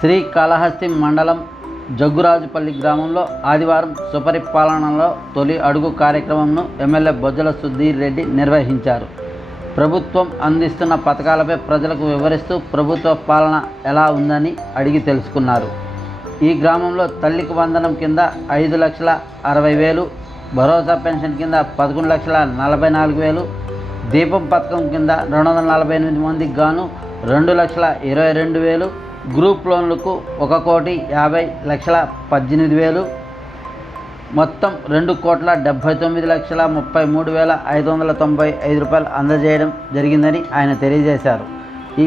శ్రీకాళహస్తి మండలం జగ్గురాజుపల్లి గ్రామంలో ఆదివారం సుపరిపాలనలో తొలి అడుగు కార్యక్రమంను ఎమ్మెల్యే బొజ్జల సుధీర్ రెడ్డి నిర్వహించారు. ప్రభుత్వం అందిస్తున్న పథకాలపై ప్రజలకు వివరిస్తూ ప్రభుత్వ పాలన ఎలా ఉందని అడిగి తెలుసుకున్నారు. ఈ గ్రామంలో తల్లికి వందనం కింద ఐదు లక్షల అరవై వేలు భరోసా పెన్షన్ కింద పదకొండు లక్షల నలభై నాలుగు వేలు దీపం పథకం కింద రెండు వందల నలభై ఎనిమిది మందికి గాను రెండు లక్షల ఇరవై రెండు వేలు గ్రూప్ లోన్లకు ఒక కోటి యాభై లక్షల పద్దెనిమిది వేలు. మొత్తం రెండు కోట్ల డెబ్భై తొమ్మిది లక్షల ముప్పై మూడు వేల ఐదు వందల తొంభై ఐదు రూపాయలు అందజేయడం జరిగిందని ఆయన తెలియజేశారు. ఈ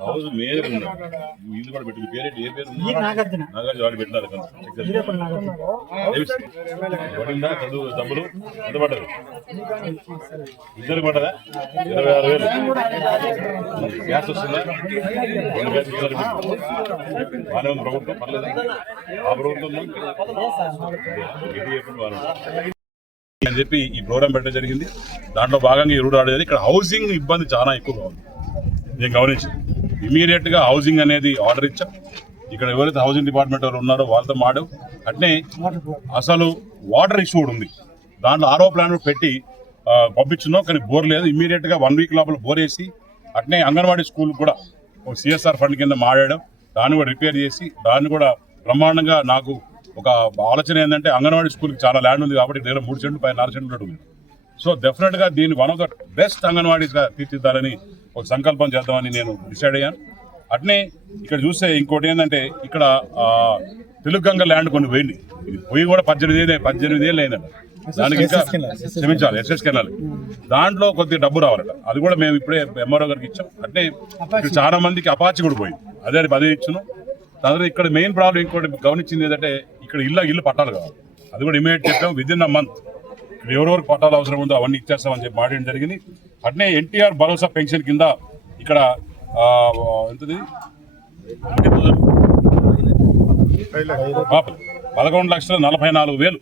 హౌస్ మేయర్ ఉన్నాడు. కూడా పెట్టింది పేరేంటి ఏ పేరు నాగార్జున వాడు పెట్టినారు పడిందా చదువు డబ్బులు ఎంత ఇద్దరు పడ్డదా ఇరవై ఆరు వేలు గ్యాస్ వస్తుందా రెండు గ్యాస్ ఇద్దరు బాగానే ఉంది ప్రభుత్వం పర్లేదా ఆ ప్రభుత్వం అని చెప్పి ఈ ప్రోగ్రామ్ పెట్టడం జరిగింది. దాంట్లో భాగంగా ఈ రూట్ ఆడేది. ఇక్కడ హౌసింగ్ ఇబ్బంది చాలా ఎక్కువగా ఉంది. నేను గమనించింది. ఇమీడియట్గా హౌసింగ్ అనేది ఆర్డర్ ఇచ్చాం. ఇక్కడ ఎవరైతే హౌసింగ్ డిపార్ట్మెంట్ వాళ్ళు ఉన్నారో వాళ్ళతో మాడాం అట్నే అసలు వాటర్ ఇష్యూ కూడా ఉంది. దాంట్లో ఆరో ప్లాన్ పెట్టి పంపించున్నాం కానీ బోర్ లేదు. ఇమీడియట్గా వన్ వీక్ లోపల బోర్ వేసి అట్నే అంగన్వాడీ స్కూల్ కూడా ఒక సిఎస్ఆర్ ఫండ్ కింద మాడాడం దాన్ని కూడా రిపేర్ చేసి దాన్ని కూడా బ్రహ్మాండంగా నాకు ఒక ఆలోచన ఏంటంటే అంగన్వాడీ స్కూల్కి చాలా ల్యాండ్ ఉంది కాబట్టి దగ్గర మూడు సెంట్లు పై నాలుగు సెంట్లు ఉంది సో డెఫినెట్గా దీన్ని వన్ ఆఫ్ ద బెస్ట్ అంగన్వాడీగా తీర్చిద్దాలని ఒక సంకల్పం చేద్దామని నేను డిసైడ్ అయ్యాను. అట్నే ఇక్కడ చూస్తే ఇంకోటి ఏంటంటే ఇక్కడ తెలుగు గంగ ల్యాండ్ కొన్ని పోయింది. ఇది పోయి కూడా పద్దెనిమిది ఏళ్ళు పద్దెనిమిది ఏళ్ళు అయిందంట. దానికి ఇంకా క్షమించాలి ఎస్ఎస్ కెనాల్. దాంట్లో కొద్దిగా డబ్బు రావాలట. అది కూడా మేము ఇప్పుడే ఎంఆర్ఓ గారికి ఇచ్చాం. అంటే చాలా మందికి అపాచి కూడా పోయింది. అదే అదే ఇచ్చును. తర్వాత ఇక్కడ మెయిన్ ప్రాబ్లం ఇంకోటి గమనించింది ఏంటంటే ఇక్కడ ఇల్లు ఇల్లు పట్టాలి కావాలి. అది కూడా ఇమీడియట్ చెప్పాం విత్ ఇన్ అ మంత్ ఇక్కడ ఎవరెవరికి పట్టాలు అవసరం ఉందో అవన్నీ ఇచ్చేస్తామని చెప్పి మాట్లాడడం జరిగింది. అట్నే ఎన్టీఆర్ భరోసా పెన్షన్ కింద ఇక్కడ ఎంతది? పదకొండు లక్షల నలభై నాలుగు వేలు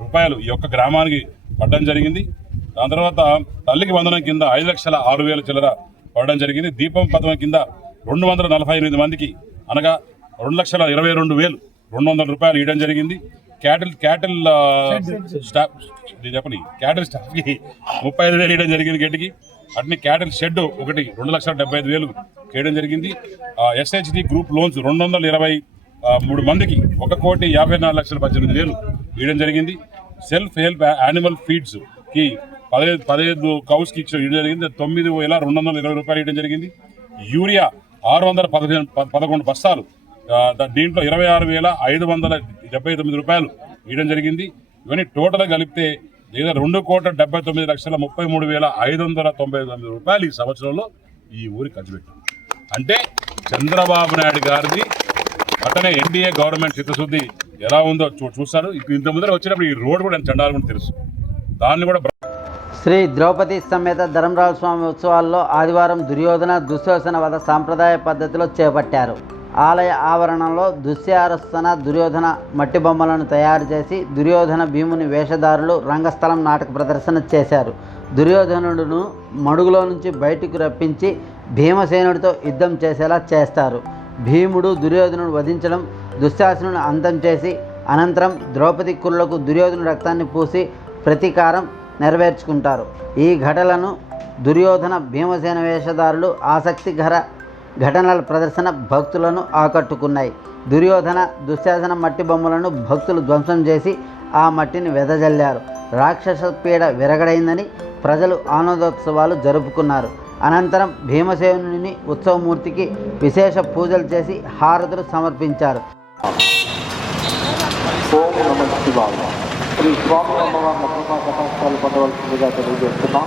రూపాయలు ఈ యొక్క గ్రామానికి పడడం జరిగింది. దాని తర్వాత తల్లికి వందనం కింద ఐదు లక్షల ఆరు వేల చిల్లర పడడం జరిగింది. దీపం పథకం కింద రెండు వందల నలభై ఎనిమిది మందికి అనగా రెండు లక్షల ఇరవై రెండు వేలు. రెండు వందల రూపాయలు ఇవ్వడం జరిగింది. క్యాటిల్ క్యాటిల్ ఆ, స్టాఫ్ క్యాటిల్ స్టాఫ్కి ముప్పై ఐదు వేలు ఇవ్వడం జరిగింది గట్టికి అట్నే క్యాటిల్ షెడ్ ఒకటి రెండు లక్షల డెబ్బై ఐదు వేలు చేయడం జరిగింది. ఎస్హెచ్డి గ్రూప్ లోన్స్ రెండు వందల ఇరవై మూడు మందికి ఒక కోటి యాభై నాలుగు లక్షల పద్దెనిమిది వేలు ఇవ్వడం జరిగింది. సెల్ఫ్ హెల్ప్ యానిమల్ ఫీడ్స్కి పదహైదు పదహైదు కౌస్కి కి జరిగింది. తొమ్మిది వేల రెండు వందల ఇరవై రూపాయలు ఇవ్వడం జరిగింది. యూరియా ఆరు వందల పదిహేను ప- పదకొండు బస్తాలు దీంట్లో ఇరవై ఆరు వేల ఐదు వందల డెబ్బై తొమ్మిది రూపాయలు ఇవ్వడం జరిగింది. ఇవన్నీ టోటల్ కలిపితే లేదా రెండు కోట్ల డెబ్బై తొమ్మిది లక్షల ముప్పై మూడు వేల ఐదు వందల తొంభై తొమ్మిది రూపాయలు ఈ సంవత్సరంలో ఈ ఊరికి ఖర్చు పెట్టాం అంటే చంద్రబాబు నాయుడు గారిది అతనే ఎన్డీఏ గవర్నమెంట్ చిత్తశుద్ధి ఎలా ఉందో చూ చూస్తారు. ఇంత ముందర వచ్చినప్పుడు ఈ రోడ్ కూడా చండాలు కూడా తెలుసు. దాన్ని కూడా శ్రీ ద్రౌపది సమేత ధర్మరాజ స్వామి ఉత్సవాల్లో ఆదివారం దుర్యోధన దుశ్శాసన వద్ద సాంప్రదాయ పద్ధతిలో చేపట్టారు. ఆలయ ఆవరణంలో దుశ్యారస్తన దుర్యోధన మట్టి బొమ్మలను తయారు చేసి దుర్యోధన భీముని వేషధారులు రంగస్థలం నాటక ప్రదర్శన చేశారు. దుర్యోధనుడును మడుగులో నుంచి బయటకు రప్పించి భీమసేనుడితో యుద్ధం చేసేలా చేస్తారు. భీముడు దుర్యోధనుడు వధించడం దుశ్శాసనుడు అంతం చేసి అనంతరం ద్రౌపది కురులకు దుర్యోధను రక్తాన్ని పూసి ప్రతీకారం నెరవేర్చుకుంటారు. ఈ ఘటనలను దుర్యోధన భీమసేన వేషధారులు ఆసక్తికర ఘటనల ప్రదర్శన భక్తులను ఆకట్టుకున్నాయి. దుర్యోధన దుశ్శాసన మట్టి బొమ్మలను భక్తులు ధ్వంసం చేసి ఆ మట్టిని వెదజల్లారు. రాక్షస పీడ విరగడైందని ప్రజలు ఆనందోత్సవాలు జరుపుకున్నారు. అనంతరం భీమసేనుని ఉత్సవమూర్తికి విశేష పూజలు చేసి హారతులు సమర్పించారు. శ్రీ స్వామి కథాస్థాలు పొందవలసిందిగా తెలియజేస్తున్నాం.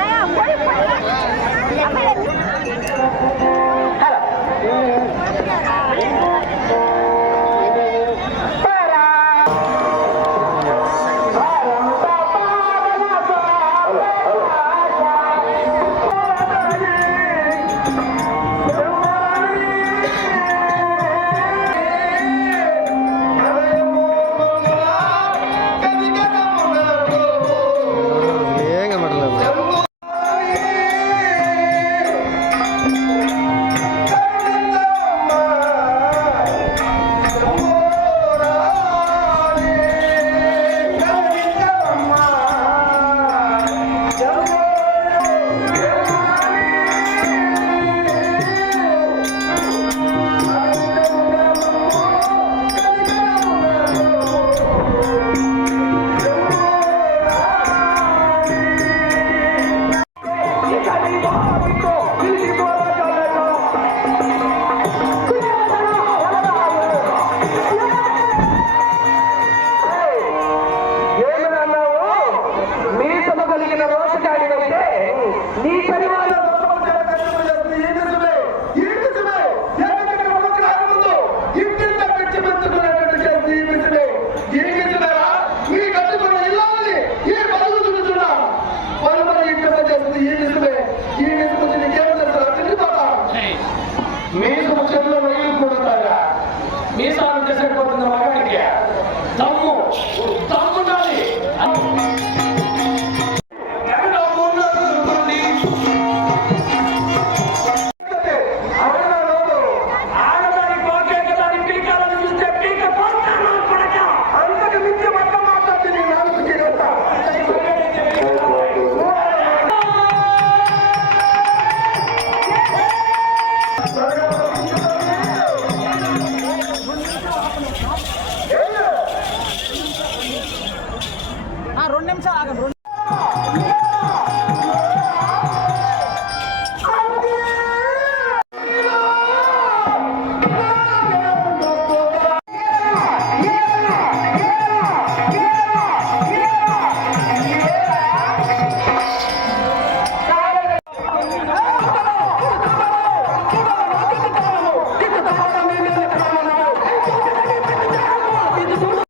నిమిషాలు ఆగండి.